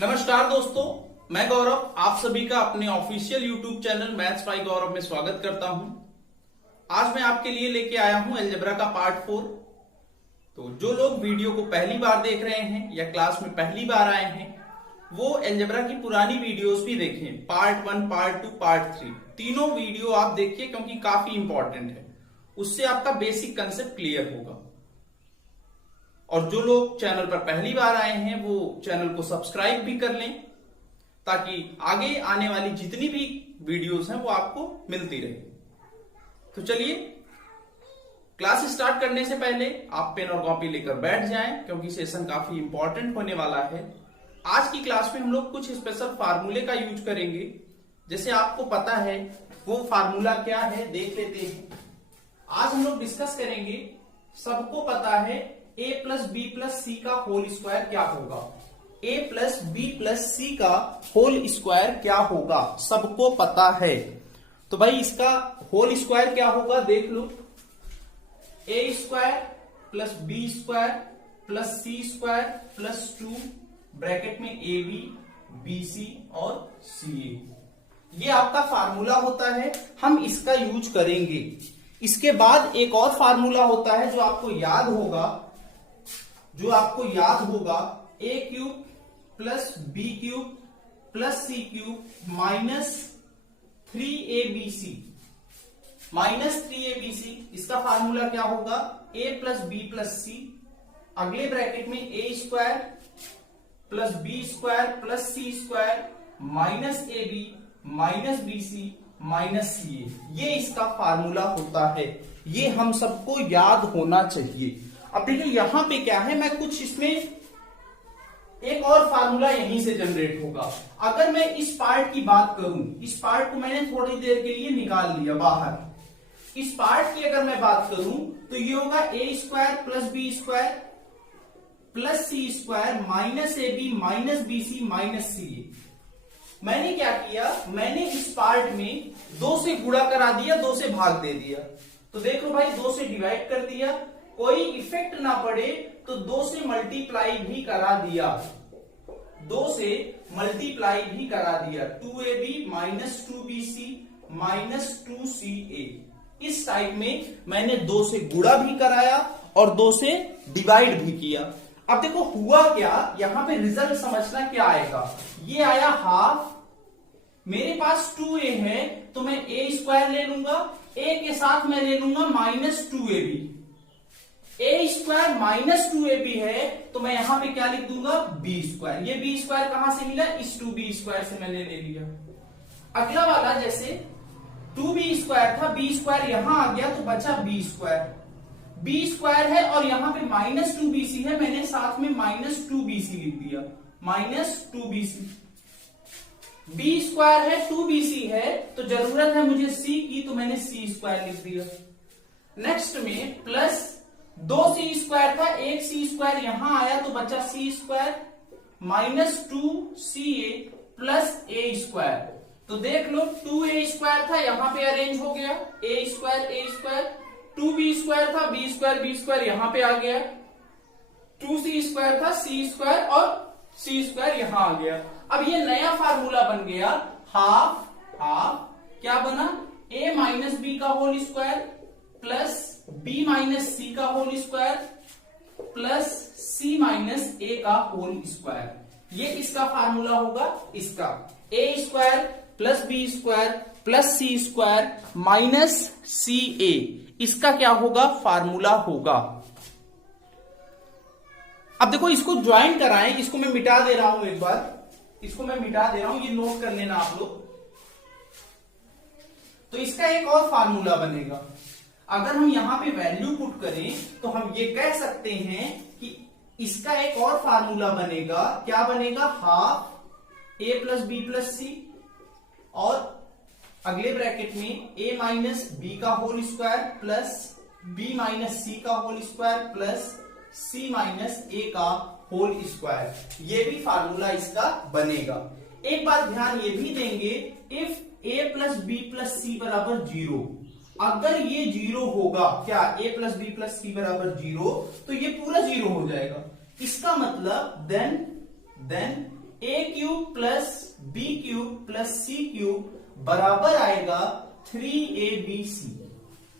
नमस्कार दोस्तों, मैं गौरव आप सभी का अपने official YouTube channel maths by Gaurav में स्वागत करता हूं। आज मैं आपके लिए लेके आया हूं अलजेब्रा का पार्ट 4। तो जो लोग वीडियो को पहली बार देख रहे हैं या क्लास में पहली बार आए हैं वो अलजेब्रा की पुरानी वीडियोस भी देखें, पार्ट 1, पार्ट 2, पार्ट 3 तीनों वीडियो आप देखिए क्योंकि काफी इंपॉर्टेंट है। उससे आपका बेसिक कंसेप्ट क्लियर होगा। और जो लोग चैनल पर पहली बार आए हैं वो चैनल को सब्सक्राइब भी कर लें ताकि आगे आने वाली जितनी भी वीडियोस हैं वो आपको मिलती रहे। तो चलिए क्लास स्टार्ट करने से पहले आप पेन और कॉपी लेकर बैठ जाएं क्योंकि सेशन काफी इंपॉर्टेंट होने वाला है। आज की क्लास में हम लोग कुछ स्पेशल फार्मूले का यूज करेंगे। जैसे आपको पता है वो फार्मूला क्या है देख लेते हैं। आज हम लोग डिस्कस करेंगे, सबको पता है a plus B plus C का होल स्क्वायर क्या होगा। a plus B plus C का होल स्क्वायर क्या होगा सबको पता है। तो भाई इसका होल स्क्वायर क्या होगा देख लो। a square plus B square plus C square plus 2 bracket में ए बी बी सी और सी ए। ये आपका फार्मूला होता है, हम इसका यूज करेंगे। इसके बाद एक और फार्मूला होता है जो आपको याद होगा, A cube plus B cube plus C cube minus 3abc minus 3abc। इसका फार्मूला क्या होगा, a plus B plus C, अगले ब्रैकेट में a square plus B square plus C square minus A B minus B C minus C A. ये इसका formula होता है, ये हम सबको याद होना चाहिए। अब देखिए यहां पे क्या है, मैं कुछ इसमें एक और फार्मूला यहीं से जनरेट होगा। अगर मैं इस पार्ट की बात करूं, इस पार्ट को मैंने थोड़ी देर के लिए निकाल लिया बाहर। इस पार्ट की अगर मैं बात करूं तो ये होगा A square plus B square plus C square minus A B minus B C minus C A. मैंने क्या किया, मैंने इस पार्ट में 2 से गुणा करा दिया, 2 से भाग दे दिया। तो देखो भाई 2 से डिवाइड कर दिया, कोई इफेक्ट ना पड़े तो 2 से मल्टीप्लाई भी करा दिया, 2 से मल्टीप्लाई भी करा दिया। 2ab minus 2bc minus 2ca। इस टाइप में मैंने 2 से गुणा भी कराया और 2 से डिवाइड भी किया। अब देखो हुआ क्या, यहां पे रिजल्ट समझना क्या आएगा। ये आया हाफ, मेरे पास 2a है तो मैं a स्क्वायर ले लूंगा, a के साथ मैं ले लूंगा minus 2ab। a square minus 2ab है तो मैं यहां पे क्या लिख दूंगा, b स्क्वायर। ये b स्क्वायर कहां से मिला, इस 2b स्क्वायर से मैंने ले लिया। अगला वाला जैसे 2b स्क्वायर था, b स्क्वायर यहां आ गया तो बचा b स्क्वायर। b स्क्वायर है और यहां पे माइनस 2bc है, मैंने साथ में माइनस 2bc लिख दिया, माइनस 2bc। b स्क्वायर है 2bc है तो जरूरत है मुझे c की तो मैंने c स्क्वायर लिख दिया। नेक्स्ट में प्लस 2c स्क्वायर था, एक c स्क्वायर यहां आया तो बचा c square minus 2ca plus a square. तो देख लो 2a स्क्वायर था यहां पे अरेंज हो गया, a स्क्वायर 2b स्क्वायर था, b स्क्वायर यहां पे आ गया, 2c स्क्वायर था, c स्क्वायर और c स्क्वायर यहां आ गया। अब ये नया फार्मूला बन गया हाफ क्या बना, a माइनस बी का whole square plus b minus C का whole square plus c minus A का होल स्क्वायर। ये इसका फार्मूला होगा, इसका a square plus B square plus C square minus C A, इसका क्या होगा, फार्मूला होगा। अब देखो इसको ज्वाइन कराएं, इसको मैं मिटा दे रहा हूं, एक बार इसको मैं मिटा दे रहा हूं, ये नोट कर लेना आप लोग। तो इसका एक और फार्मूला बनेगा। अगर हम यहां पे वैल्यू पुट करें तो हम ये कह सकते हैं कि इसका एक और फार्मूला बनेगा। क्या बनेगा, half a plus B plus C और अगले ब्रैकेट में a माइनस बी का whole square plus b minus C का whole square plus c minus a का होल स्क्वायर। ये भी फार्मूला इसका बनेगा। एक बात ध्यान ये भी देंगे, if a plus B plus C बराबर 0, अगर ये 0 होगा, क्या a plus B plus C बराबर 0, तो ये पूरा 0 हो जाएगा। इसका मतलब then A cube plus B cube plus C cube बराबर आएगा 3abc,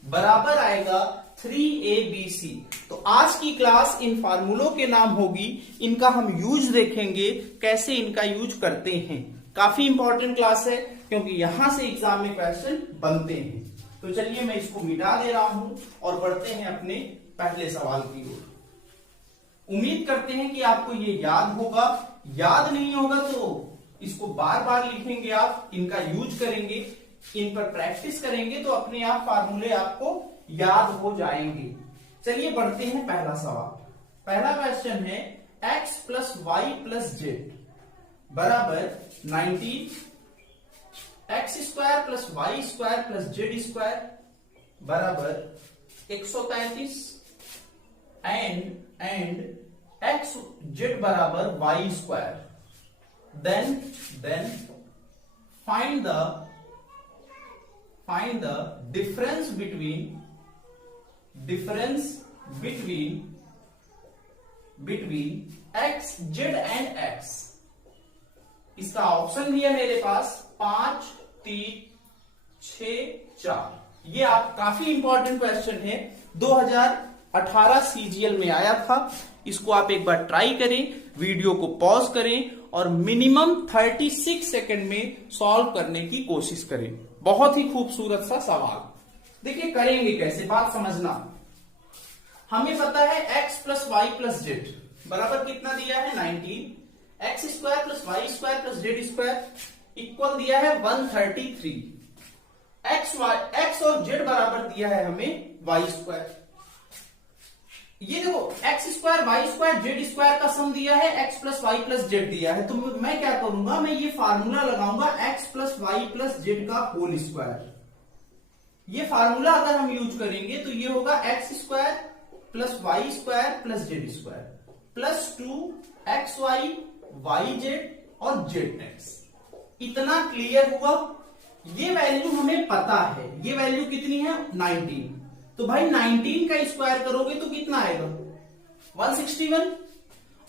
बराबर आएगा 3abc। तो आज की क्लास इन फार्मूलों के नाम होगी, इनका हम यूज देखेंगे, कैसे इनका यूज करते हैं। काफी इंपॉर्टेंट क्लास है क्योंकि यहां से एग्जाम में क्वेश्चन बनते हैं। तो चलिए मैं इसको मिटा दे रहा हूं और बढ़ते हैं अपने पहले सवाल की ओर। उम्मीद करते हैं कि आपको ये याद होगा, याद नहीं होगा तो इसको बार बार लिखेंगे आप, इनका यूज करेंगे, इन पर प्रैक्टिस करेंगे तो अपने आप फार्मूले आपको याद हो जाएंगे। चलिए बढ़ते हैं पहला सवाल। पहला क्वेश्चन है x plus Y plus Z बराबर 19, X square plus Y square plus Z square बराबर 133 एंड एक्स जेड बराबर Y square. Then find the difference between X Z and X. इसका ऑप्शन भी है मेरे पास 5, 3, 6, 4। ये आप काफी इंपॉर्टेंट क्वेश्चन है, 2018 सीजीएल में आया था। इसको आप एक बार ट्राई करें, वीडियो को पॉज करें और मिनिमम 36 सेकंड में सॉल्व करने की कोशिश करें। बहुत ही खूबसूरत सा सवाल। देखिए करेंगे कैसे, बात समझना। हमें पता है x plus Y plus Z बराबर कितना दिया है 19, X square plus Y square plus Z square equal दिया है 133। एक्स और जेड बराबर दिया है हमें वाई स्क्वायर। ये देखो X square Y square Z square का सम दिया है, X plus Y plus Z दिया है। तो मैं क्या करूंगा, मैं ये फार्मूला लगाऊंगा X plus Y plus Z का होल स्क्वायर। ये फार्मूला अगर हम यूज करेंगे तो ये होगा X square plus Y square plus Z square plus 2 XY Y Z और जेड एक्स। इतना क्लियर हुआ। ये वैल्यू हमें पता है, ये वैल्यू कितनी है 19। तो भाई 19 का स्क्वायर करोगे तो कितना आएगा 161।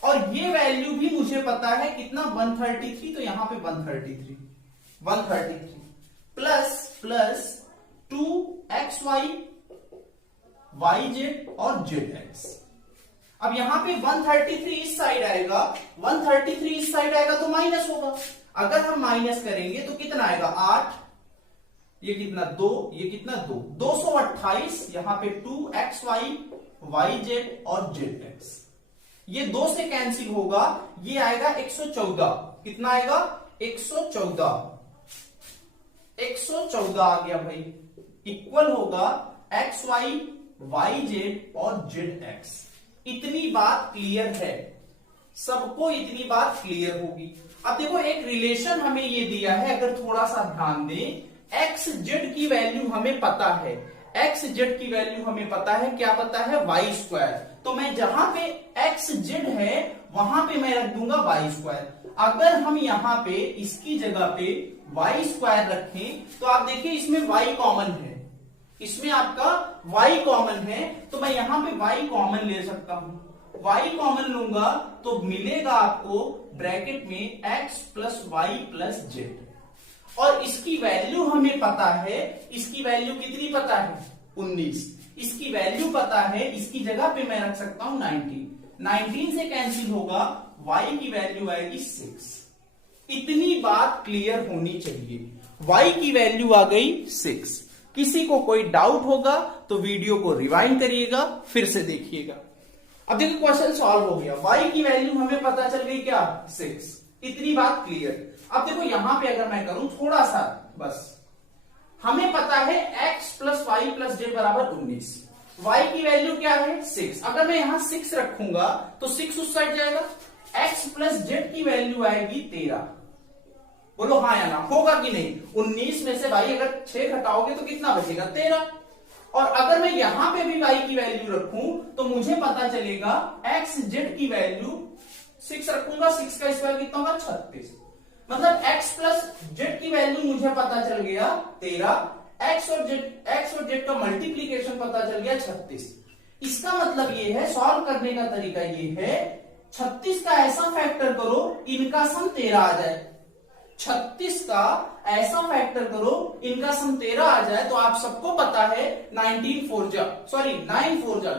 और ये वैल्यू भी मुझे पता है कितना 133, तो यहां पे 133 प्लस 2XY वाई जेड और जेड एक्स। अब यहां पे 133 इस साइड आएगा, 133 इस साइड आएगा तो माइनस होगा। अगर हम माइनस करेंगे तो कितना आएगा 8, ये कितना 2, ये कितना 2, 228। यहां पे 2XY वाई जेड और जेड एक्स, ये 2 से कैंसिल होगा, ये आएगा 114। कितना आएगा 114 आ गया भाई, इक्वल होगा XY वाई जेड और जेड एक्स। इतनी बात क्लियर है, सबको इतनी बात क्लियर होगी। अब देखो एक रिलेशन हमें ये दिया है, अगर थोड़ा सा ध्यान दें, एक्स जेड की वैल्यू हमें पता है, एक्स जेड की वैल्यू हमें पता है, क्या पता है वाई स्क्वायर। तो मैं जहां पे एक्स जेड है वहां पे मैं रख दूंगा वाई स्क्वायर। अगर हम यहां पे इसकी जगह पे वाई स्क्वायर रखें तो आप देखिए इसमें वाई कॉमन है, इसमें आपका y कॉमन है, तो मैं यहां पे y कॉमन ले सकता हूं। y कॉमन लूंगा तो मिलेगा आपको ब्रैकेट में x plus Y plus Z. और इसकी वैल्यू हमें पता है, इसकी वैल्यू कितनी पता है 19। इसकी वैल्यू पता है, इसकी जगह पे मैं रख सकता हूं 19 से कैंसिल होगा, y की वैल्यू आएगी 6। इतनी बात क्लियर होनी चाहिए, y की वैल्यू आ गई 6। किसी को कोई डाउट होगा तो वीडियो को रिवाइंड करिएगा, फिर से देखिएगा। अब देखो क्वेश्चन सॉल्व हो गया, y की वैल्यू हमें पता चल गई क्या 6। इतनी बात क्लियर। अब देखो यहां पे अगर मैं करूं थोड़ा सा, बस हमें पता है x plus Y plus Z बराबर 19, y की वैल्यू क्या है 6। अगर मैं यहां 6 रखूंगा तो 6 उस साइड जाएगा, x प्लस जेड की वैल्यू आएगी 13। बोलो हाँ या ना, होगा कि नहीं। 19 में से भाई अगर 6 घटाओगे तो कितना बचेगा 13। और अगर मैं यहां पे भी y की वैल्यू रखूं तो मुझे पता चलेगा x जेड की वैल्यू 6 रखूंगा, 6 का स्क्वायर कितना होगा 36। मतलब x प्लस जेड की वैल्यू मुझे पता चल गया 13, x और जेड का मल्टीप्लीकेशन पता चल गया 36। इसका मतलब ये है, सॉल्व करने का तरीका ये है 36 का ऐसा फैक्टर करो इनका सम 13 आ जाए। 36 का ऐसा फैक्टर करो इनका सम 13 आ जाए। तो आप सबको पता है 9 4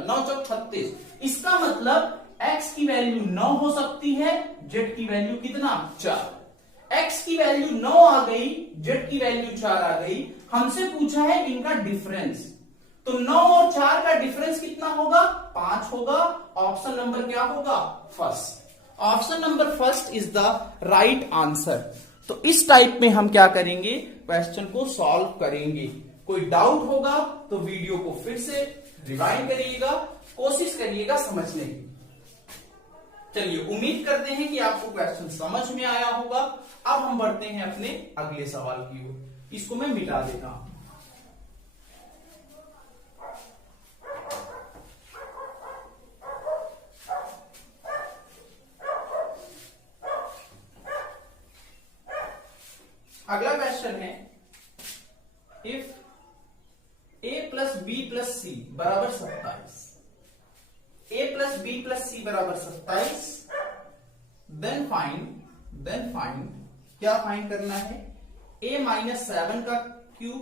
9 चौक 36। इसका मतलब x की वैल्यू 9 हो सकती है, z की वैल्यू कितना 4। x की वैल्यू 9 आ गई, z की वैल्यू 4 आ गई। हमसे पूछा है इनका डिफरेंस, तो 9 और 4 का डिफरेंस कितना होगा 5 होगा। ऑप्शन नंबर क्या होगा first. Option number first is the right answer. तो इस टाइप में हम क्या करेंगे, क्वेश्चन को सॉल्व करेंगे। कोई डाउट होगा तो वीडियो को फिर से रिवाइंड करिएगा, कोशिश करिएगा समझने की। चलिए, उम्मीद करते हैं कि आपको क्वेश्चन समझ में आया होगा। अब हम बढ़ते हैं अपने अगले सवाल की ओर। इसको मैं मिटा देता हूं। अगला क्वेश्चन है, if a plus B plus C बराबर 27, a plus B plus C बराबर 27, देन फाइंड क्या फाइंड करना है, a माइनस 7 का क्यूब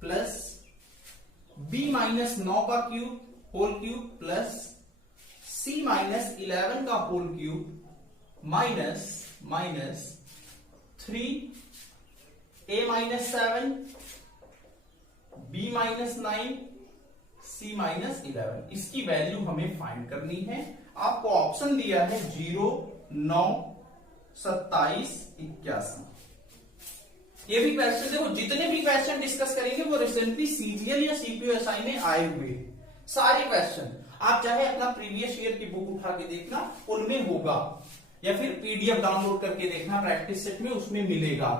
प्लस b माइनस 9 का cube whole cube plus c minus 11 का whole cube minus 3 a minus 7 b minus 9 c minus 11। इसकी value हमें फाइंड करनी है। आपको ऑप्शन दिया है 0, 9, 27, 81। ये भी क्वेश्चन देखो, जितने भी क्वेश्चन डिस्कस करेंगे वो रिसेंटली सीजीएल या सीपीएसआई में आए हुए सारे क्वेश्चन। आप चाहे अपना प्रीवियस ईयर की बुक उठा के देखना, उनमें होगा, या फिर पीडीएफ डाउनलोड करके देखना प्रैक्टिस सेट में, उसमें मिलेगा।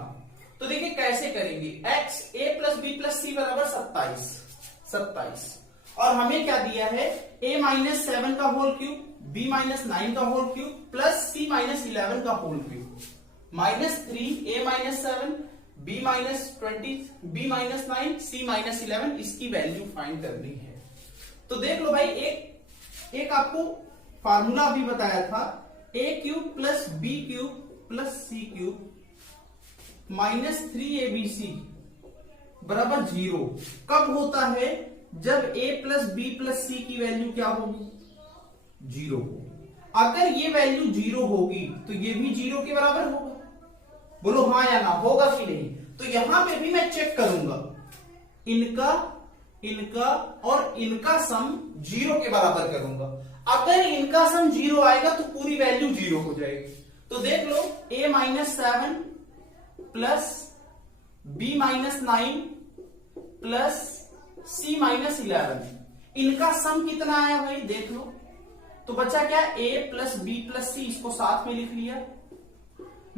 तो देखिए कैसे करेंगे, x a plus B plus C बराबर 27, और हमें क्या दिया है a माइनस 7 का होल क्यूब, b माइनस 9 का whole cube plus c minus 11 का whole cube minus 3 a minus 7 b minus 20 b minus 9 c minus 11। इसकी वैल्यू फाइंड करनी है। तो देख लो भाई, एक आपको फार्मूला अभी बताया था, a cube plus B cube plus C cube minus 3abc बराबर 0 कब होता है, जब a plus B plus C की वैल्यू क्या होगी 0 हो। अगर ये वैल्यू 0 होगी तो ये भी 0 के बराबर होगा। बोलो हाँ या ना, होगा कि नहीं। तो यहां पे भी मैं चेक करूंगा, इनका और इनका सम 0 के बराबर करूंगा। अगर इनका सम 0 आएगा तो पूरी वैल्यू 0 हो जाएगी। तो देख लो, a minus 7 plus b minus 9 plus c minus 11, इनका सम कितना आया भाई देख लो। तो बचा क्या, a प्लस बी प्लस सी, इसको साथ में लिख लिया।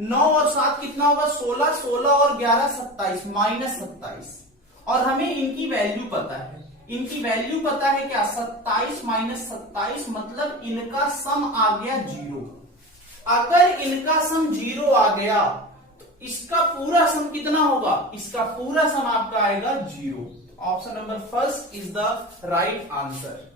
9 और 7 कितना होगा 16, 16 और 11 27, माइनस 27। और हमें इनकी वैल्यू पता है, इनकी वैल्यू पता है क्या 27 माइनस 27, मतलब इनका सम आ गया 0। अगर इनका सम 0 आ गया तो इसका पूरा सम कितना होगा, इसका पूरा सम आपका आएगा 0। Option number first is the right answer.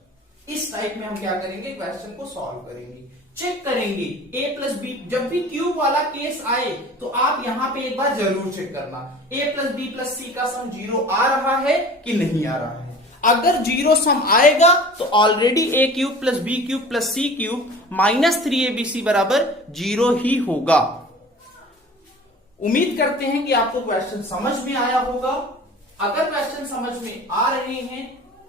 इस टाइप में हम क्या करेंगे, क्वेश्चन को सॉल्व करेंगे, चेक करेंगे a प्लस बी। जब भी क्यूब वाला केस आए तो आप यहां पे एक बार जरूर चेक करना, a plus B plus C का सम 0 आ रहा है कि नहीं आ रहा है। अगर 0 सम आएगा तो already a cube plus B cube plus C cube minus 3abc बराबर 0 ही होगा। उम्मीद करते हैं कि आपको क्वेश्चन समझ में आया होगा। अगर क्वेश्चन समझ में आ रहे हैं,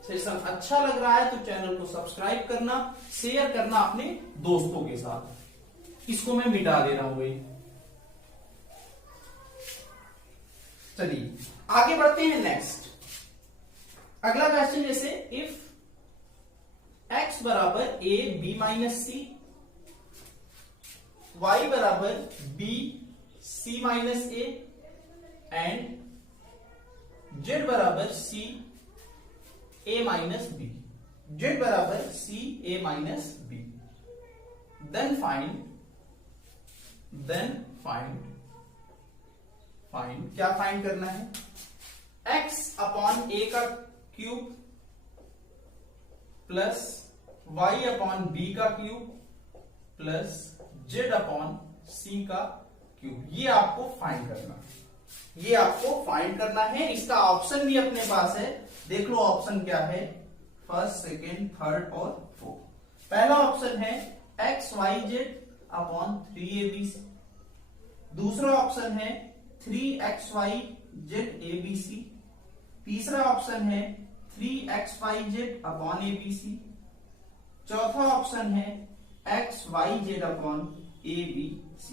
सेशन अच्छा लग रहा है तो चैनल को सब्सक्राइब करना, शेयर करना अपने दोस्तों के साथ। इसको मैं मिटा दे रहा हूं भाई। चलिए आगे बढ़ते हैं नेक्स्ट। अगला क्वेश्चन जैसे, इफ x बराबर a b minus C, y बराबर b c minus a and z बराबर c a minus B, z बराबर c a minus B, then find क्या फाइंड करना है, x अपॉन a का cube plus y upon b का cube plus z upon C का cube. ये आपको फाइंड करना है। इसका ऑप्शन भी अपने पास है, देख लो ऑप्शन क्या है, फर्स्ट, सेकेंड, थर्ड और फोर्थ। पहला ऑप्शन है X Y Z upon 3abc। दूसरा ऑप्शन है 3xy जेड abc। तीसरा ऑप्शन है 3xy जेड अपॉन abc। चौथा ऑप्शन है xy जेड अपॉन abc।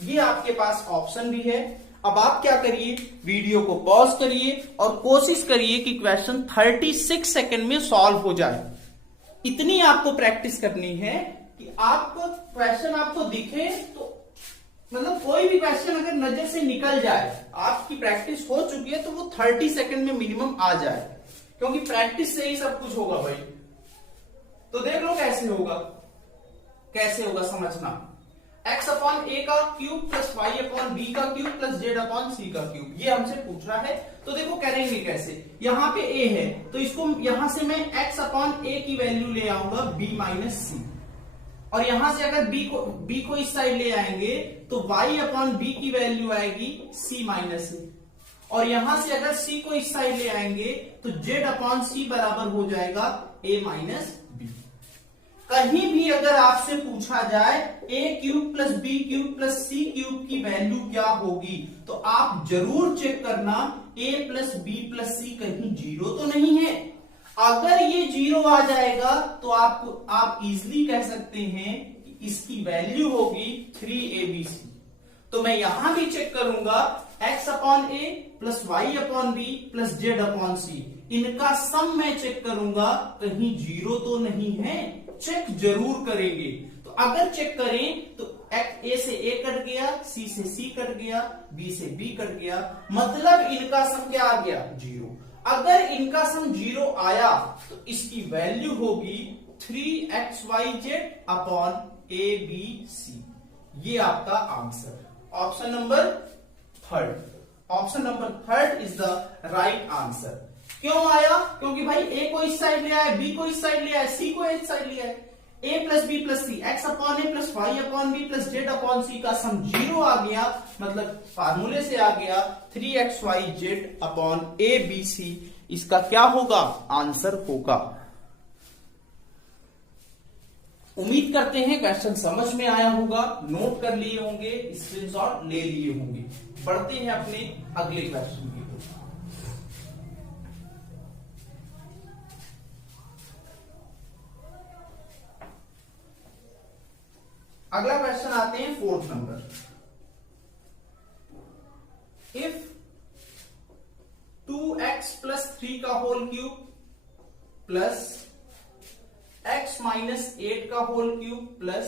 ये आपके पास ऑप्शन भी है। अब आप क्या करिए, वीडियो को पॉज करिए और कोशिश करिए कि क्वेश्चन 36 सेकंड में सॉल्व हो जाए। इतनी आपको प्रैक्टिस करनी है कि आपको क्वेश्चन आपको दिखे तो मतलब कोई भी क्वेश्चन अगर नजर से निकल जाए, आपकी प्रैक्टिस हो चुकी है तो वो 30 सेकंड में मिनिमम आ जाए, क्योंकि प्रैक्टिस से ही सब कुछ होगा भाई। तो देख लो कैसे होगा समझना। x अपॉन ए का cube plus y upon B का cube plus z upon C का क्यूब, ये हमसे पूछ रहा है। तो देखो करेंगे कैसे, यहां पे a है तो इसको यहां से मैं x अपॉन ए की वैल्यू ले आऊंगा b माइनस सी, और यहां से अगर b को इस साइड ले आएंगे तो y अपॉन बी की वैल्यू आएगी c माइनस ए, और यहां से अगर c को इस साइड ले आएंगे तो z अपॉन सी बराबर हो जाएगा a माइनस बी। कहीं भी अगर आपसे पूछा जाए a cube plus B cube plus C cube की वैल्यू क्या होगी, तो आप जरूर चेक करना a plus B plus C कहीं जीरो तो नहीं है। अगर ये जीरो आ जाएगा तो आप इजिली कह सकते हैं कि इसकी वैल्यू होगी 3abc। तो मैं यहां भी चेक करूंगा x upon A plus Y upon B plus Z upon C, इनका सम मैं चेक करूंगा कहीं जीरो तो नहीं है, चेक जरूर करेंगे। तो अगर चेक करें तो ए से ए कट गया, सी से सी कट गया, बी से बी कट गया, मतलब इनका सम क्या आ गया, जीरो। अगर इनका सम जीरो आया तो इसकी वैल्यू होगी 3xyz अपॉन abc। ये आपका answer option number third is the right answer. क्यों आया, क्योंकि भाई a को इस साइड ले आया, b को इस साइड ले आया, c को इस साइड ले आया, a plus B plus C, X upon A plus Y upon B plus Z upon C का सम जीरो आ गया, मतलब फार्मूले से आ गया 3xyz अपॉन abc। इसका क्या होगा, आंसर होगा। उम्मीद करते हैं क्वेश्चन समझ में आया होगा, नोट कर लिए होंगे, स्क्रीनशॉट ले लिए होंगे। बढ़ते हैं अपने अगले क्वेश्चन की। अगला क्वेश्चन आते हैं 4th number. If 2x plus 3 का whole cube plus x minus 8 का whole cube plus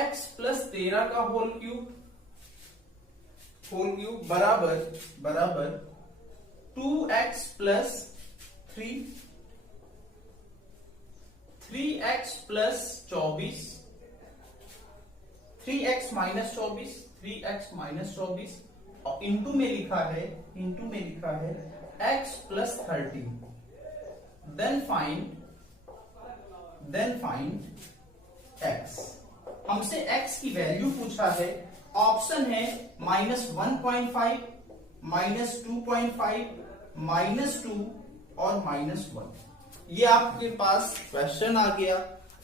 x plus 13 का होल क्यूब बराबर 2x plus 3x plus 24, 3x minus 24 और इंटू में लिखा है x plus 13। Then find x। हमसे x की वैल्यू पूछा है। ऑप्शन है -1.5, -2.5, -2 और -1। ये आपके पास क्वेश्चन आ गया।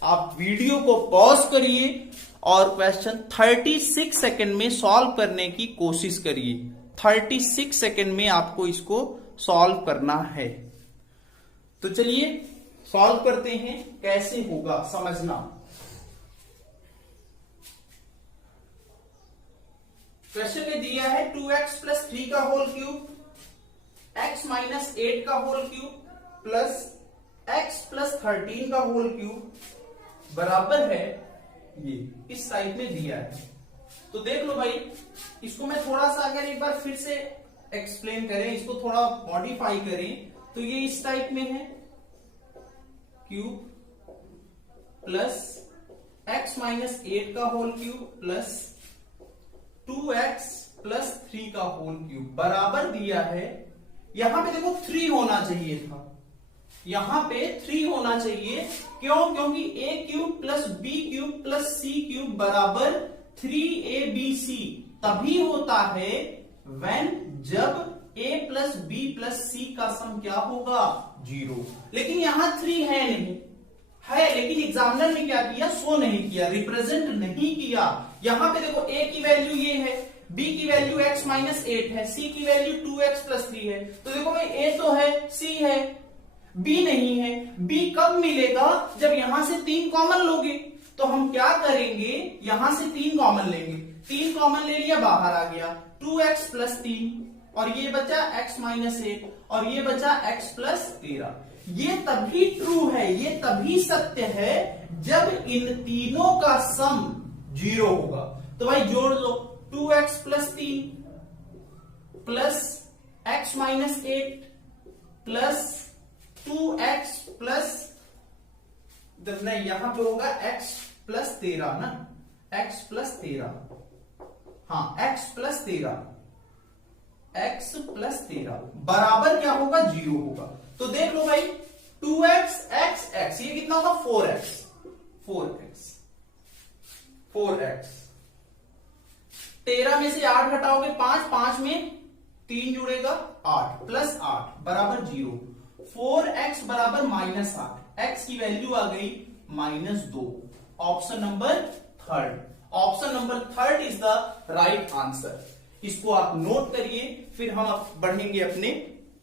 आप वीडियो को पॉज करिए और क्वेश्चन 36 सेकंड में सॉल्व करने की कोशिश करिए। 36 सेकंड में आपको इसको सॉल्व करना है। तो चलिए सॉल्व करते हैं, कैसे होगा समझना। क्वेश्चन में दिया है 2x प्लस 3 का होल क्यूब, x माइनस 8 का whole cube plus x plus 13 का होल क्यूब बराबर है, ये इस साइड में दिया है। तो देख लो भाई, इसको मैं थोड़ा सा अगर एक बार फिर से एक्सप्लेन करें, इसको थोड़ा मॉडिफाई करें, तो ये इस टाइप में है क्यूब प्लस x माइनस 8 का whole cube plus 2x plus 3 का होल क्यूब बराबर दिया है। यहां पे देखो 3 होना चाहिए था, यहां पे 3 होना चाहिए। क्यों, क्योंकि a cube plus B cube plus C cube बराबर 3abc तभी होता है when जब a plus B plus C का सम क्या होगा 0। लेकिन यहां 3 है नहीं है, लेकिन एग्जामिनर ने क्या किया, शो नहीं किया, रिप्रेजेंट नहीं किया। यहां पे देखो a की वैल्यू ये है, b की वैल्यू x माइनस 8 है, c की वैल्यू 2x प्लस 3 है। तो देखो भाई a तो है, c है, b नहीं है। b कब मिलेगा, जब यहां से 3 कॉमन लोगे। तो हम क्या करेंगे, यहां से 3 कॉमन लेंगे, 3 कॉमन ले लिया, बाहर आ गया 2x प्लस 3 और ये बचा x माइनस 8 और ये बचा x प्लस 13। ये तभी ट्रू है, ये तभी सत्य है जब इन तीनों का सम 0 होगा। तो भाई जोड़ लो, 2x plus 3 plus x minus 8 plus 2x plus, नहीं यहां पे होगा x प्लस 13 ना, x प्लस 13, हाँ x प्लस 13, x प्लस 13 बराबर क्या होगा 0 होगा। तो देख लो भाई 2x x x ये कितना होगा 4x 13 में से 8 घटाओगे 5, 5 में 3 जुड़ेगा 8 प्लस 8 बराबर 0। 4x बराबर माइनस 8, x की वैल्यू आ गई -2। Option number third, option number third is the right answer. इसको आप नोट करिए, फिर हम अब बढ़ेंगे अपने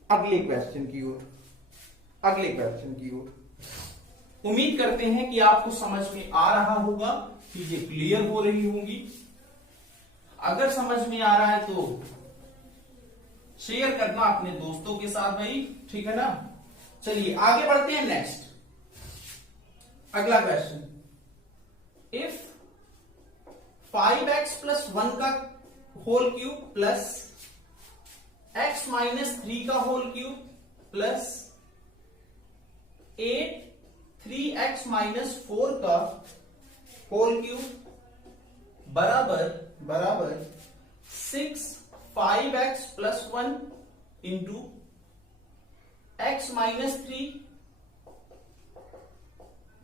अगले क्वेश्चन की ओर, उम्मीद करते हैं कि आपको समझ में आ रहा होगा, चीजें क्लियर हो रही होंगी। अगर समझ में आ रहा है तो शेयर करना अपने दोस्तों के साथ भाई, ठीक है ना। चलिए आगे बढ़ते हैं, नेक्स्ट अगला क्वेश्चन। इफ 5x प्लस 1 का whole cube plus x minus 3 का whole cube plus 8 3x minus 4 का होल क्यूब बराबर 6 5x plus 1 into x minus 3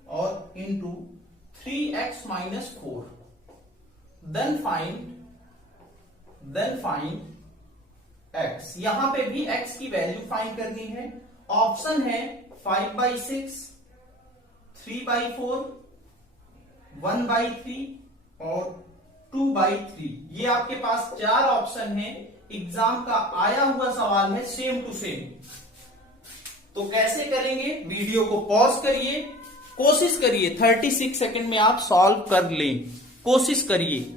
और into 3x minus 4, then find x। यहां पे भी x की वैल्यू फाइंड करनी है। ऑप्शन है 5/6, 3/4, 1/3 और 2/3। ये आपके पास 4 ऑप्शन है। एग्जाम का आया हुआ सवाल है सेम टू सेम। तो कैसे करेंगे, वीडियो को पॉज करिए, कोशिश करिए 36 सेकंड में आप सॉल्व कर लें, कोशिश करिए।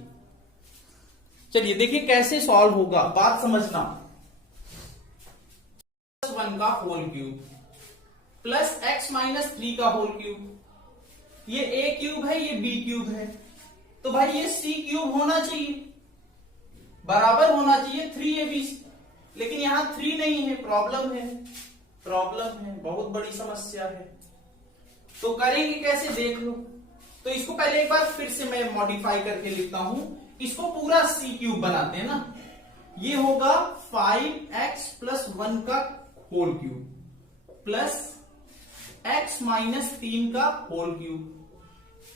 चलिए देखिए कैसे सॉल्व होगा, बात समझना। 1 का whole cube plus x minus 3 का होल क्यूब, ये a क्यूब है, ये b क्यूब है, तो भाई ये c क्यूब होना चाहिए, बराबर होना चाहिए 3ab। लेकिन यहां 3 नहीं है, प्रॉब्लम है, बहुत बड़ी समस्या है। तो करेंगे कैसे देख लो। तो इसको पहले एक बार फिर से मैं मॉडिफाई करके लिखता हूं, इसको पूरा c क्यूब बनाते हैं ना। ये होगा 5x प्लस 1 का whole cube plus x minus 3 का होल क्यूब।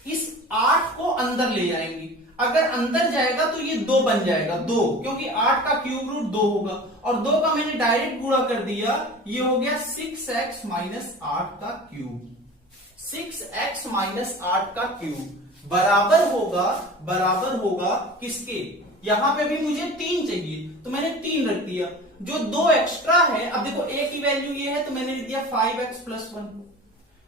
इस 8 को अंदर ले जाएंगे, अगर अंदर जाएगा तो ये 2 बन जाएगा, 2, क्योंकि 8 का क्यूब रूट 2 होगा और 2 का मैंने डायरेक्ट गुणा कर दिया, ये हो गया 6x माइनस 8 का क्यूब। 6x माइनस 8 का क्यूब बराबर होगा किसके, यहां पे भी मुझे 3 चाहिए तो मैंने 3 रख दिया, जो 2 एक्स्ट्रा है। अब देखो a की वैल्यू ये है तो मैंने लिख दिया 5x प्लस 1,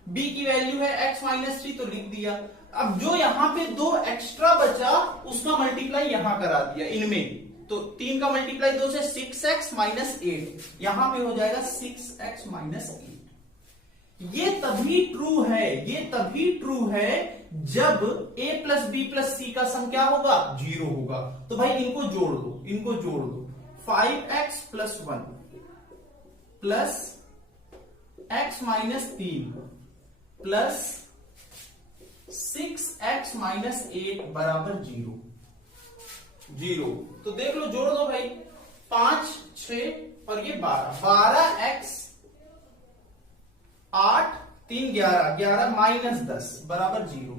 b की वैल्यू है x माइनस 3 तो लिख दिया। अब जो यहां पे 2 एक्स्ट्रा बचा उसका मल्टीप्लाई यहां करा दिया इनमें, तो 3 का मल्टीप्लाई 2 से 6x माइनस 8, यहां पे हो जाएगा 6x माइनस 8। ये तभी ट्रू है जब a plus B plus C का सम क्या होगा 0 होगा। तो भाई इनको जोड़ दो 5x plus 1 plus x minus 3 plus 6x minus 8 बराबर 0। तो देख लो, जोड़ दो भाई, 5 6 और ये 12x 8 3 11 11 माइनस 10 बराबर 0।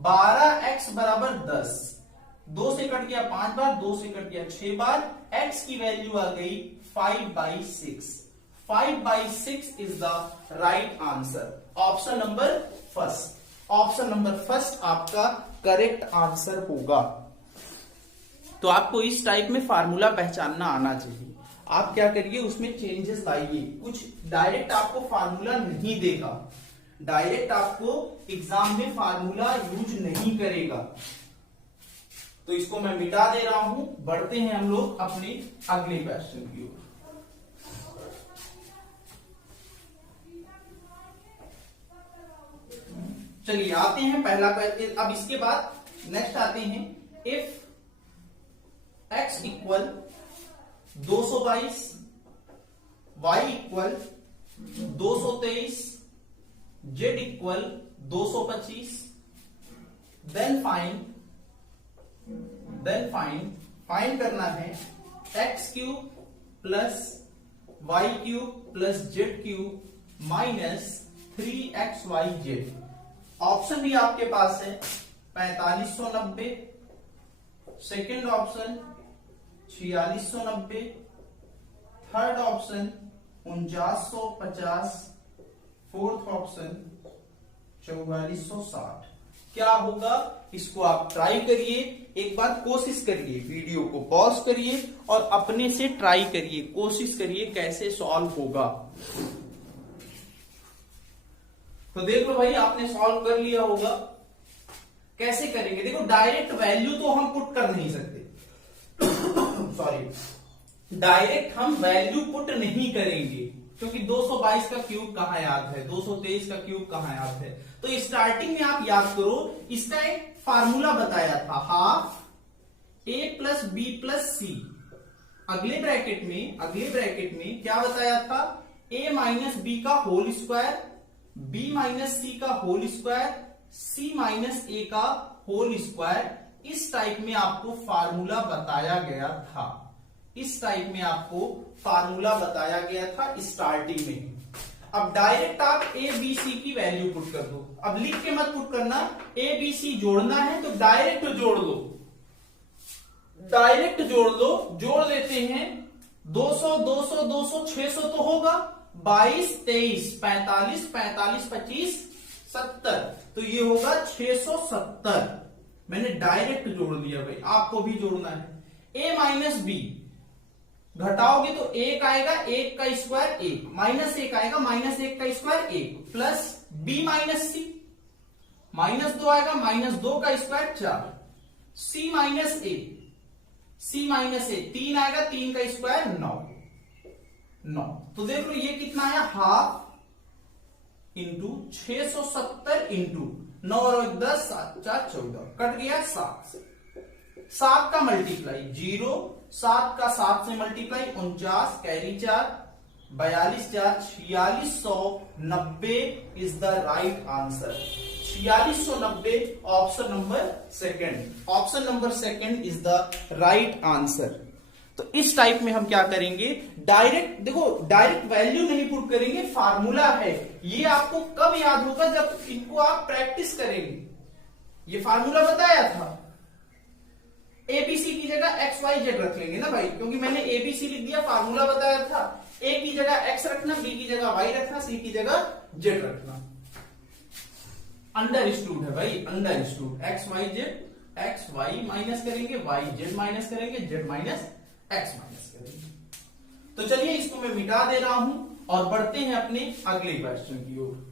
12x बराबर 10, 2 से कट गया 5 बार, 2 से कट गया 6 बार, x की वैल्यू आ गई 5/6। 5/6 is the right answer. Option number first, option number first आपका करेक्ट आंसर होगा। तो आपको इस टाइप में फार्मूला पहचानना आना चाहिए। आप क्या करिए, उसमें चेंजेस लाइए। कुछ डायरेक्ट आपको फार्मूला नहीं देगा, डायरेक्ट आपको एग्जाम में फार्मूला यूज नहीं करेगा। तो इसको मैं मिटा दे रहा हूं। बढ़ते हैं हम लोग अपने अगले क्वेश्चन की ओर। चलिए आते हैं पहला क्वेश्चन। अब इसके बाद नेक्स्ट आते हैं, if x equal 222, y equal 223, z equal 225, then find करना है x cube plus y cube plus z cube minus 3xyz। Option भी आपके पास है 4590, second option 4690, third option 4950, fourth option 4460। क्या होगा, इसको आप ट्राई करिए, एक बार कोशिश करिए, वीडियो को पॉज करिए और अपने से ट्राई करिए, कोशिश करिए कैसे सॉल्व होगा। तो देख लो भाई, आपने सॉल्व कर लिया होगा। कैसे करेंगे, देखो डायरेक्ट वैल्यू तो हम पुट कर नहीं सकते सॉरी, डायरेक्ट हम वैल्यू पुट नहीं करेंगे, क्योंकि 222 का क्यूब कहां याद है, 223 का क्यूब कहां याद है। तो स्टार्टिंग में आप याद करो, इसका एक फार्मूला बताया था, half a plus B plus C. अगले ब्रैकेट में क्या बताया था, a माइनस बी का whole square, b minus C का whole square, c minus a का होल स्क्वायर। इस टाइप में आपको फार्मूला बताया गया था, इस टाइप में आपको फार्मूला बताया गया था स्टार्टिंग में। अब डायरेक्ट आप ए बी सी की वैल्यू पुट कर दो। अब लिख के मत पुट करना, ए बी सी जोड़ना है तो डायरेक्ट जोड़ दो, डायरेक्ट जोड़ दो। जोड़ देते हैं 200 200 200 600 तो होगा, 22 23 45 45 25 70, तो ये होगा 670। मैंने डायरेक्ट जोड़ दिया भाई, आपको भी जोड़ना है। a माइनस बी घटाओगे तो 1 आएगा, 1 का स्क्वायर 1, माइनस 1 आएगा, माइनस 1 का स्क्वायर 1, प्लस b माइनस सी, माइनस 2 आएगा, माइनस 2 का square 4, c minus a, c minus a 3 आएगा, 3 का स्क्वायर 9। तो देख लो ये कितना आया, हाफ इंटू 670 इंटू 9 और 10 7 4 14, कट गया 7 से। 7 का मल्टीप्लाई 0, 7 का 7 से multiply 49, carry 4, 42 4 4690 is the right answer. 4690 option number second, option number second is the right answer. तो इस टाइप में हम क्या करेंगे, डायरेक्ट देखो, डायरेक्ट वैल्यू नहीं पुट करेंगे, फार्मूला है। ये आपको कब याद होगा, जब इनको आप प्रैक्टिस करेंगे। ये फार्मूला बताया था, एबीसी की जगह एक्स वाई जेड रख लेंगे ना भाई, क्योंकि मैंने एबीसी लिख दिया, फार्मूला बताया था। ए की जगह एक्स रखना, बी की जगह वाई रखना, सी की जगह जेड रखना। अंडरस्टूड है भाई, understood. X Y Z, X Y minus करेंगे, वाई जेड माइनस करेंगे, जेड माइनस एक्स माइनस करेंगे। तो चलिए इसको मैं मिटा दे रहा हूं और बढ़ते हैं अपने अगले क्वेश्चन की ओर।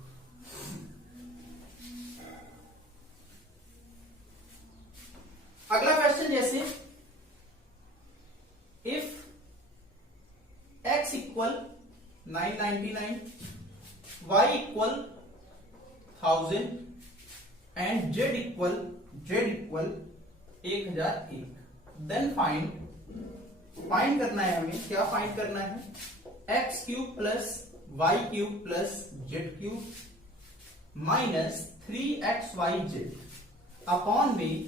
अगला क्वेश्चन जैसे, if x equal 999, y equal 1000 and z equal 1001, then find करना है हमें। क्या फाइंड करना है, X cube plus Y cube plus Z cube minus 3xyz upon में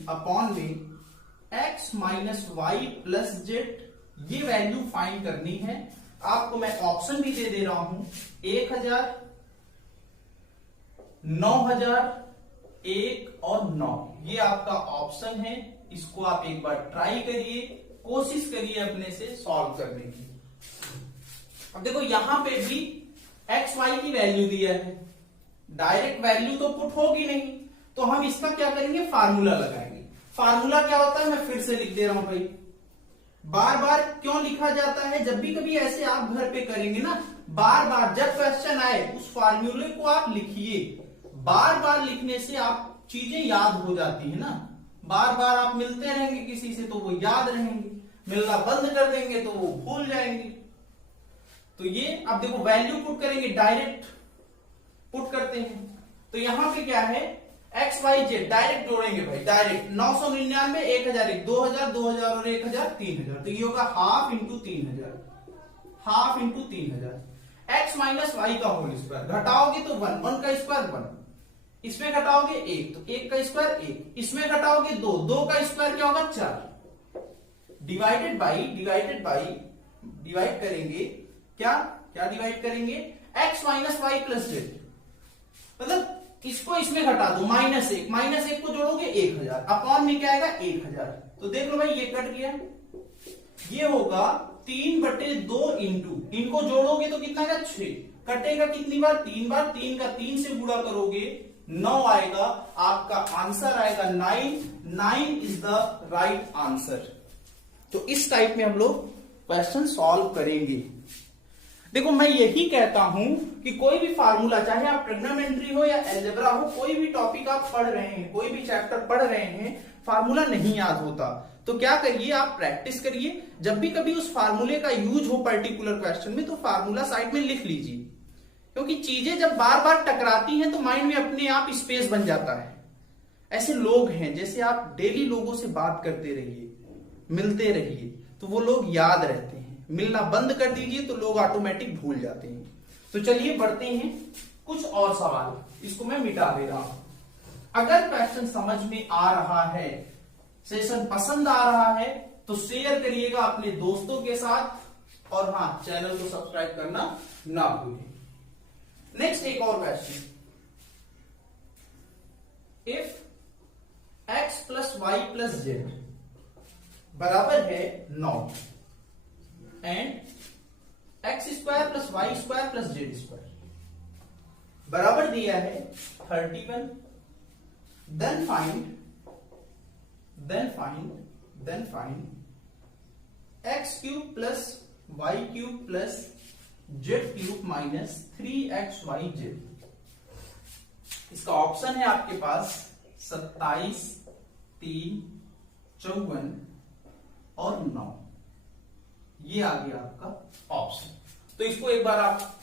x minus Y plus Z. ये वैल्यू फाइंड करनी है। आपको मैं ऑप्शन भी दे रहा हूं, 1000, 9000, 1 और 9, ये आपका ऑप्शन है। इसको आप एक बार ट्राई करिए, कोशिश करिए अपने से सॉल्व करने की। अब देखो यहां पे भी एक्स वाई की वैल्यू दिया है, डायरेक्ट वैल्यू तो पुट होगी नहीं, तो हम इसका क्या करेंगे, फार्मूला लगाएंगे। फार्मूला क्या होता है मैं फिर से लिख दे रहा हूं भाई। बार बार क्यों लिखा जाता है, जब भी कभी ऐसे आप घर पे करेंगे ना, बार बार जब क्वेश्चन आए उस फार्मूले को आप लिखिए। बार बार लिखने से आप चीजें याद हो जाती है ना। बार बार आप मिलते रहेंगे किसी से तो वो याद रहेंगे, मिलना बंद कर देंगे तो वो भूल जाएंगे। तो ये अब देखो वैल्यू पुट करेंगे, डायरेक्ट पुट करते हैं। तो यहां पे क्या है, एक्स वाई जेड डायरेक्ट जोड़ेंगे भाई, डायरेक्ट 999, 1001, 2000, 2000 और 1000, 3000। तो ये होगा half into 3000, half into 3000। X minus Y का होल स्क्वायर, घटाओगे तो 1, 1 का स्क्वायर 1, इसमें घटाओगे 1 तो 1 का स्क्वायर 1, इसमें घटाओगे 2, 2 का स्क्वायर क्या होगा 4, डिवाइडेड बाई डिवाइड करेंगे, क्या क्या डिवाइड करेंगे, X minus Y plus Z, मतलब इसको इसमें घटा दो, -1 को जोड़ोगे 1000, अपॉन में क्या आएगा 1000। तो देख लो भाई ये कट गया, ये होगा 3/2 इंटू, इनको जोड़ोगे तो कितना का 6, कटेगा कितनी बार, 3 बार, 3 का 3 से गुणा करोगे 9 आएगा, आपका आंसर आएगा 9 इज द राइट आंसर। तो इस टाइप में हम लोग क्वेश्चन सॉल्व करेंगे। देखो मैं यही कहता हूं कि कोई भी फार्मूला, चाहे आप ट्रिग्नोमेट्री हो या अलजेब्रा हो, कोई भी टॉपिक आप पढ़ रहे हैं, कोई भी चैप्टर पढ़ रहे हैं, फार्मूला नहीं याद होता तो क्या करिए, आप प्रैक्टिस करिए। जब भी कभी उस फार्मूले का यूज हो पर्टिकुलर क्वेश्चन में तो फार्मूला साइड में लिख लीजिए, क्योंकि चीजें जब बार बार टकराती हैं तो माइंड में अपने आप स्पेस बन जाता है। ऐसे लोग हैं, जैसे आप डेली लोगों से बात करते रहिए, मिलते रहिए, तो वो लोग याद रहते हैं। मिलना बंद कर दीजिए तो लोग ऑटोमेटिक भूल जाते हैं। तो चलिए बढ़ते हैं कुछ और सवाल, इसको मैं मिटा दे रहा हूं। अगर क्वेश्चन समझ में आ रहा है, सेशन पसंद आ रहा है तो शेयर करिएगा अपने दोस्तों के साथ, और हाँ चैनल को सब्सक्राइब करना ना भूलें। नेक्स्ट एक और question, if x plus Y plus Z बराबर है 9 and X square plus Y square plus Z square बराबर दिया है 31, then find X cube plus Y cube plus Z cube minus 3xy Z. इसका ऑप्शन है आपके पास 27, 3, 54 और 9, ये आ गया आपका ऑप्शन। तो इसको एक बार आप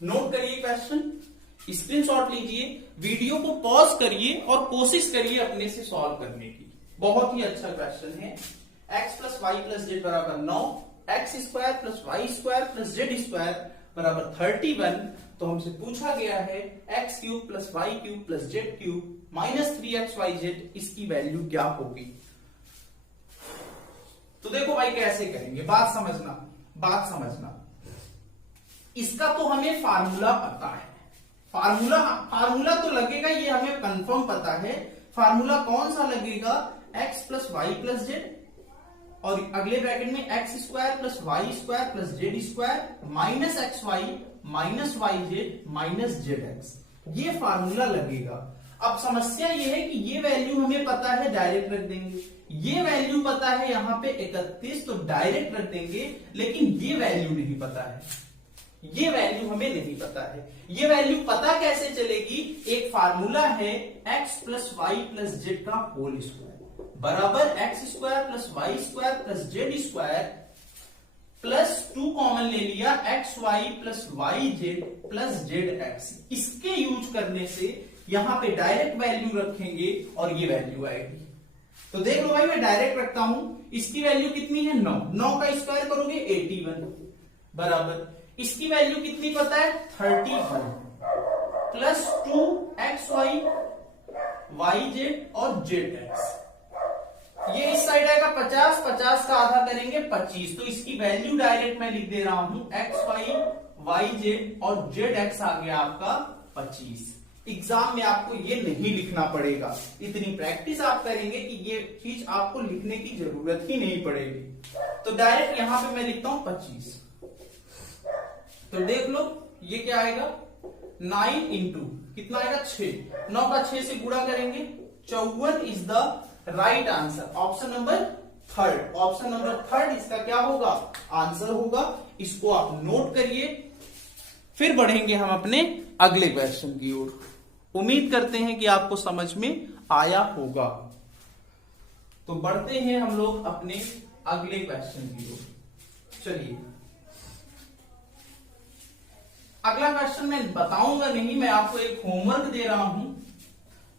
नोट करिए, क्वेश्चन स्क्रीनशॉट लीजिए, वीडियो को पॉज करिए और कोशिश करिए अपने से सॉल्व करने की। बहुत ही अच्छा क्वेश्चन है। x plus Y plus Z बराबर 9, X square plus Y square plus Z square बराबर 31। तो हमसे पूछा गया है X cube plus Y cube plus Z cube minus 3xyz, इसकी वैल्यू क्या होगी। तो देखो भाई कैसे करेंगे, बात समझना। इसका तो हमें फार्मूला पता है, फार्मूला तो लगेगा, ये हमें कंफर्म पता है। फार्मूला कौन सा लगेगा, x plus Y plus Z और अगले ब्रैकेट में X square plus Y square plus Z square minus X Y minus Y Z minus Z X, ये फार्मूला लगेगा। अब समस्या ये है कि ये वैल्यू हमें पता है, डायरेक्ट रख देंगे। ये वैल्यू पता है यहां पे 31, तो डायरेक्ट रख देंगे, लेकिन ये वैल्यू नहीं पता है, ये वैल्यू हमें नहीं पता है। ये वैल्यू पता कैसे चलेगी, एक फार्मूला है x plus Y plus Z का होल स्क्वायर बराबर X square plus Y square plus Z square plus 2 common ले लिया X Y plus Y Z plus Z X. इसके यूज करने से यहां पे डायरेक्ट वैल्यू रखेंगे और ये वैल्यू आएगी। तो देख लो भाई, मैं डायरेक्ट रखता हूं, इसकी वैल्यू कितनी है 9, 9 का स्क्वायर करोगे 81 बराबर, इसकी वैल्यू कितनी पता है 31 प्लस 2xy वाई जेड और जेड एक्स। ये इस साइड आएगा 50, 50 का आधा करेंगे 25, तो इसकी वैल्यू डायरेक्ट मैं लिख दे रहा हूं एक्स वाई वाई जेड और जेड एक्स आ गया आपका 25। एग्जाम में आपको ये नहीं लिखना पड़ेगा। इतनी प्रैक्टिस आप करेंगे कि ये चीज आपको लिखने की जरूरत ही नहीं पड़ेगी। तो डायरेक्ट यहां पे मैं लिखता हूं 25। तो देख लो ये क्या आएगा, 9 इंटू कितना आएगा 6, 9 का 6 से गुणा करेंगे, 54 is the right answer. Option number third, option number third इसका क्या होगा, आंसर होगा। इसको आप नोट करिए। फिर बढ़ेंगे हम अपने अगले क्वेश्चन की ओर। उम्मीद करते हैं कि आपको समझ में आया होगा। तो बढ़ते हैं हम लोग अपने अगले क्वेश्चन की ओर। चलिए, अगला क्वेश्चन मैं बताऊंगा नहीं, मैं आपको एक होमवर्क दे रहा हूं।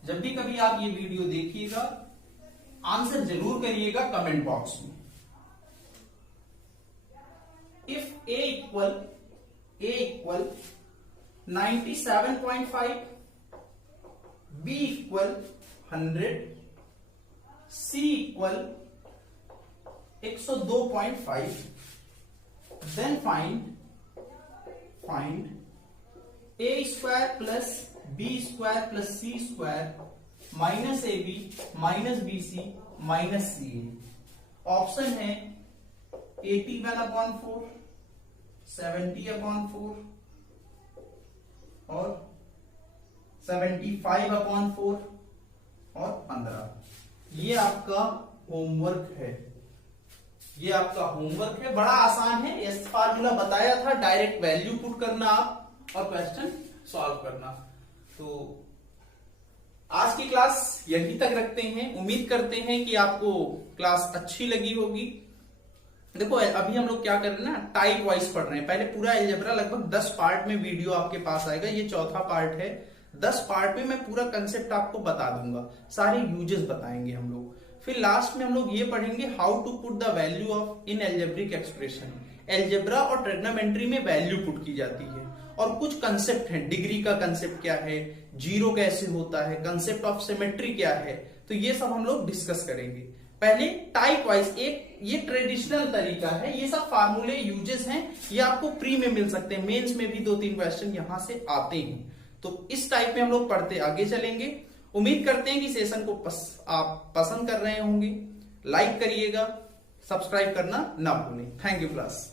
जब भी कभी आप ये वीडियो देखिएगा, आंसर जरूर करिएगा कमेंट बॉक्स में। If A equal 97.5, B equal 100, C equal 102.5, then find A square plus B square plus C square minus A B minus B C minus C A. Option है 81/4, 70/4 और 75/4 और 15। ये आपका homework है, ये आपका होमवर्क है। बड़ा आसान है, इस फार्मूला बताया था, डायरेक्ट वैल्यू पुट करना आप और क्वेश्चन सॉल्व करना। तो आज की क्लास यहीं तक रखते हैं। उम्मीद करते हैं कि आपको क्लास अच्छी लगी होगी। देखो अभी हम लोग क्या कर रहे हैं ना, टाइप वाइज पढ़ रहे हैं। पहले पूरा अलजेब्रा लगभग 10 पार्ट में वीडियो आपके पास आएगा, ये चौथा पार्ट है। 10 पार्ट में मैं पूरा कंसेप्ट आपको बता दूंगा, सारे यूजेस बताएंगे हम लोग। फिर लास्ट में हम लोग ये पढ़ेंगे how to put the value of in algebraic expression. Algebra और ट्रिग्नोमेट्री में वैल्यू पुट की जाती है, और कुछ कंसेप्ट हैं, डिग्री का कंसेप्ट क्या है, जीरो कैसे होता है, कंसेप्ट ऑफ सिमेट्री क्या है, तो ये सब हम लोग डिस्कस करेंगे। पहले टाइप वाइज एक ये ट्रेडिशनल तरीका है, ये सब फार्मूले यूजेस हैं, ये आपको प्री में मिल सकते हैं, मेंस में भी 2-3 क्वेश्चन यहां से आते हैं। तो इस टाइप में हम लोग पढ़ते आगे चलेंगे। उम्मीद करते हैं कि सेशन को आप पसंद कर रहे होंगे। लाइक करिएगा, सब्सक्राइब करना ना भूलें। Thank you class.